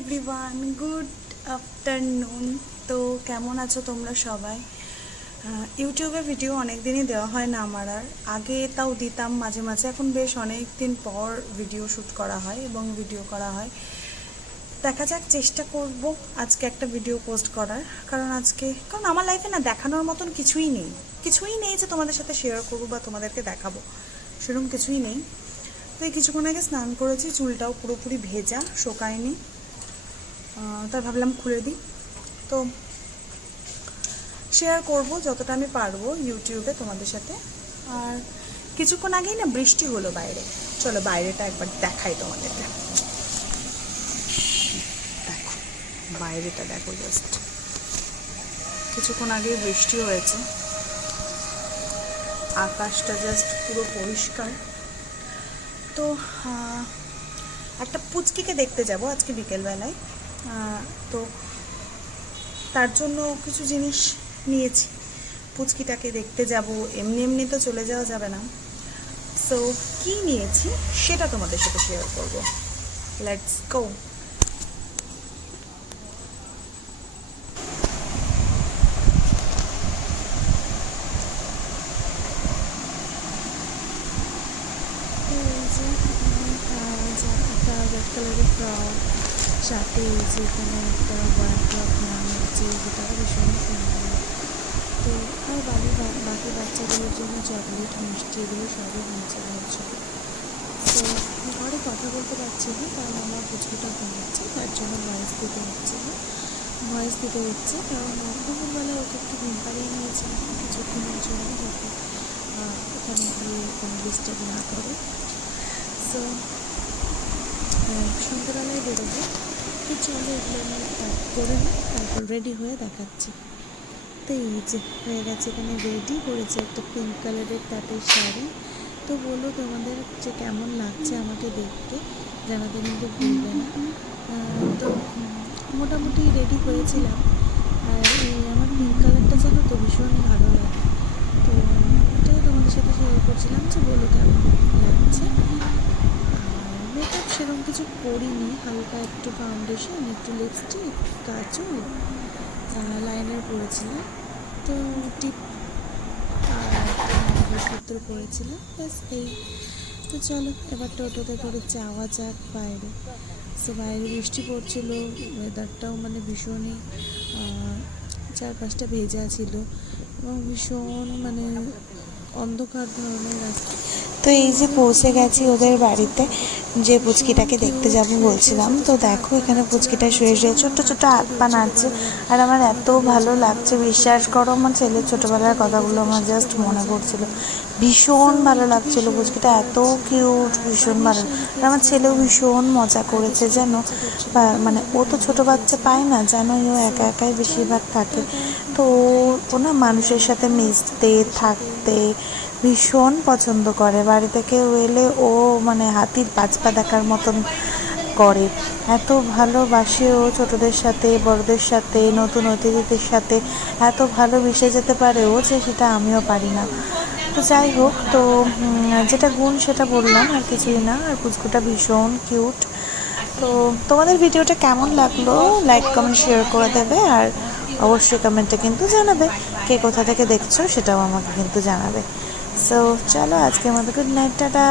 Everyone, good afternoon. তো কেমন আছো তোমরা সবাই? ইউটিউবে ভিডিও অনেক দিনই দেওয়া হয় না আমার, আর আগে তাও দিতাম মাঝে মাঝে। এখন বেশ অনেক দিন পর ভিডিও শ্যুট করা হয় এবং ভিডিও করা হয়। দেখা যাক, চেষ্টা করব আজকে একটা ভিডিও পোস্ট করার। কারণ আমার লাইফে না দেখানোর মতন কিছুই নেই যে তোমাদের সাথে শেয়ার করবো বা তোমাদেরকে দেখাবো, সেরকম কিছুই নেই। তো এই কিছুক্ষণ আগে স্নান করেছি, চুলটাও পুরোপুরি ভেজা, শোকায়নি, তাই ভাবলাম খুলে দিই। তো শেয়ার করব যতটা আমি পারবো ইউটিউবে তোমাদের সাথে। আর কিছুক্ষণ আগেই না বৃষ্টি হলো বাইরে, চলো বাইরেটা একবার দেখাই তোমাদেরকে। দেখো বাইরেটা, দেখো জাস্ট, কিছুক্ষণ আগেই বৃষ্টি হয়েছে, আকাশটা জাস্ট পুরো পরিষ্কার। তো একটা পুচকিকে দেখতে যাব আজকে বিকেলবেলায়, তো তার জন্য কিছু জিনিস নিয়েছি। পুচকিটাকে দেখতে যাব, এমনি এমনি তো চলে যাওয়া যাবে না। সো কী নিয়েছি সেটা তোমাদের সাথে শেয়ার করব। Let's go. একটা রেড কালারের ফ্রক, সাথে যে এখানে একটা হোয়াইট ফ্রক নাম হচ্ছে, যেটা ভীষণ সুন্দর। তো আর বাকি বাচ্চাগুলোর জন্য চকলেট, মিষ্টি, এগুলো সবই নিচে রয়েছে। তো ঘরে কথা বলতে পারছি না, কারণ আমার পুচকুটা ঘুমাচ্ছে, তার জন্য ভয়েস দিতে হচ্ছে। কারণ দুপুরবেলা ওকে একটু ঘুম পাড়িয়ে নিয়েছিলাম কিছুক্ষণের জন্য, যাতে ওখানে গিয়ে কোনো ডিস্টার্ব না করে। সো সন্ধ্যাবেলায় বেরোবো, তো চলো এগুলো আমি প্যাক করে নিই, তারপর রেডি হয়ে দেখাচ্ছি। তো এই যে হয়ে গেছে, এখানে রেডি করেছে একটা পিঙ্ক কালারের তাঁতের শাড়ি। তো বলো তোমাদের যে কেমন লাগছে আমাকে দেখতে, জানাতে কিন্তু ভুলবে না। তো মোটামুটি রেডি হয়েছিলাম, আর এই আমার পিঙ্ক কালারটা জানো তো ভীষণ ভালো লাগে। তো এটাই তোমাদের সাথে শেয়ার করছিলাম যে বলো কেমন লাগছে। আর মেকআপ সেরকম কিছু করিনি, হালকা একটু ফাউন্ডেশন, একটু লিপস্টিক, কাজল, লাইনার পরেছিলাম, তো টিপ আর জিনিসপত্র পরেছিলাম, ব্যাস এই। তো চলো এবার টোটোতে করে যাওয়া যাক বাইরে। সো বাইরে বৃষ্টি পড়ছিল, ওয়েদারটাও মানে ভীষণই, চারপাশটা ভেজা ছিল এবং ভীষণ মানে অন্ধকার ধরনের রাস্তা। তো এই যে পৌঁছে গেছি ওদের বাড়িতে, যে পুচকিটাকে দেখতে যাব বলছিলাম। তো দেখো এখানে পুচকিটা শুয়ে ছোট্ট ছোট্ট হাত পা নাড়ছে, আর আমার এত ভালো লাগছে, বিশ্বাস করো আমার ছেলের ছোটোবেলার কথাগুলো আমার জাস্ট মনে পড়ছিল, ভীষণ ভালো লাগছিল। পুচকিটা এত কিউট, ভীষণ ভালো। আর আমার ছেলেও ভীষণ মজা করেছে যেন, মানে ও তো ছোটো বাচ্চা পায় না, জানোই ও একা একাই বেশিরভাগ থাকে। তো ও না মানুষের সাথে মিশতে থাকতে ভীষণ পছন্দ করে। বাড়িতে কেউ এলে ও মানে হাতির পাঁচ পা দেখার মতন করে, এত ভালোবাসে ও ছোটদের সাথে, বড়দের সাথে, নতুন অতিথিদের সাথে এত ভালো মিশে যেতে পারে ও, যে সেটা আমিও পারি না। তো যাই হোক, তো যেটা গুণ সেটা বললাম, আর কিছুই না। আর পুচকুটা ভীষণ কিউট। তো তোমাদের ভিডিওটা কেমন লাগলো লাইক কমেন্ট শেয়ার করে দেবে, আর অবশ্যই কমেন্টে কিন্তু জানাবে কে কোথা থেকে দেখছো, সেটাও আমাকে কিন্তু জানাবে। সো চলো আজকের মতো গুড নাইট, টাটা।